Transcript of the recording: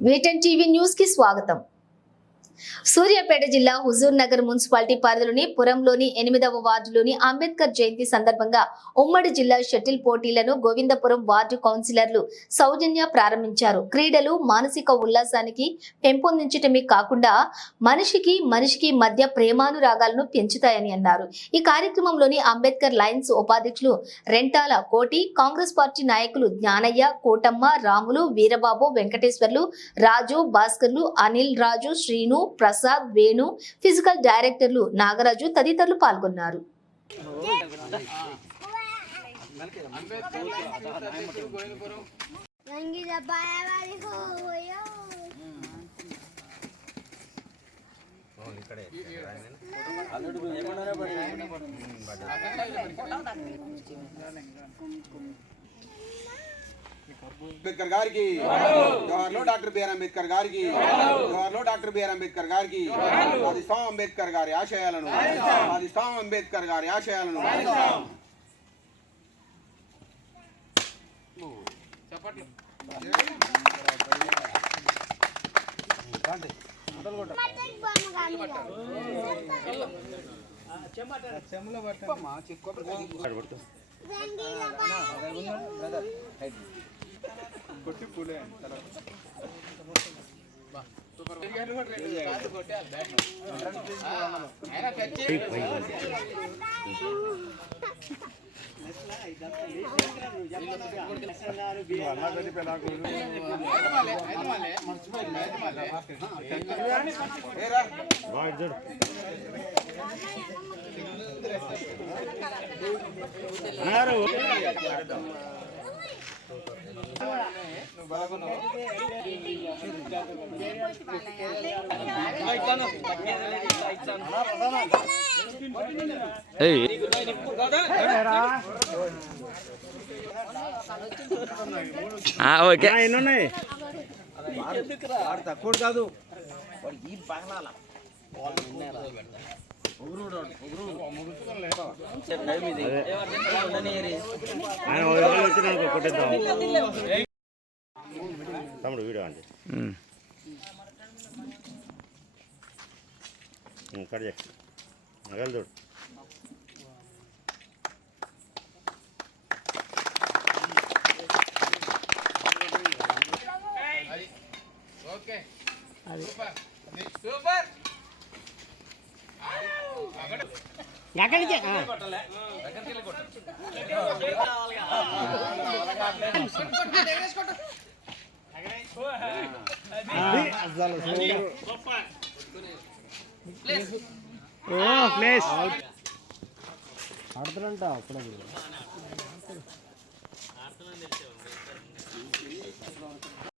వీటెన్ TV news కి స్వాగతం. సూర్యాపేట జిల్లా హుజూర్ నగర్ మున్సిపాలిటీ పరిధిలోని పురంలోని 8వ వార్డులోని అంబేద్కర్ జయంతి సందర్భంగా ఉమ్మడి జిల్లా షటిల్ పోటీలను గోవిందపురం వార్డు కౌన్సిలర్లు సౌజన్య ప్రారంభించారు. క్రీడలు మానసిక ఉల్లాసానికి పెంపొందించటమే కాకుండా మనిషికి మధ్య ప్రేమానురాగాలను పెంచుతాయని అన్నారు. ఈ కార్యక్రమంలోని అంబేద్కర్ లయన్స్ ఉపాధ్యక్షులు రెంటాల కోటి, కాంగ్రెస్ పార్టీ నాయకులు జ్ఞానయ్య, కోటమ్మ, రాములు, వీరబాబు, వెంకటేశ్వర్లు, రాజు, భాస్కర్లు, అనిల్ రాజు, శ్రీను, ప్రసాద్, వేణు, ఫిజికల్ డైరెక్టర్లు నాగరాజు తదితరులు పాల్గొన్నారు. అంబేద్కర్ గారికి జవహర్లో డాక్టర్ బిఆర్ అంబేద్కర్ గారికి జవహర్లో డాక్టర్ బిఆర్ అంబేద్కర్ గారికి సాధిస్తాం అంబేద్కర్ గారి ఆశయాలను సాధిస్తాం అంబేద్కర్ గారి ఆశయాలను కొట్టి పూలే ఓకే ఎన్నున్నాయి తక్కువ కాదు తమ్ముడు వీడియో అండి కట్ చేసి నగలు చూడు ఓకే సూపర్ ఎక్కడి నుంచి ప్లేస్ ఆడుతారంట అప్పుడప్పుడు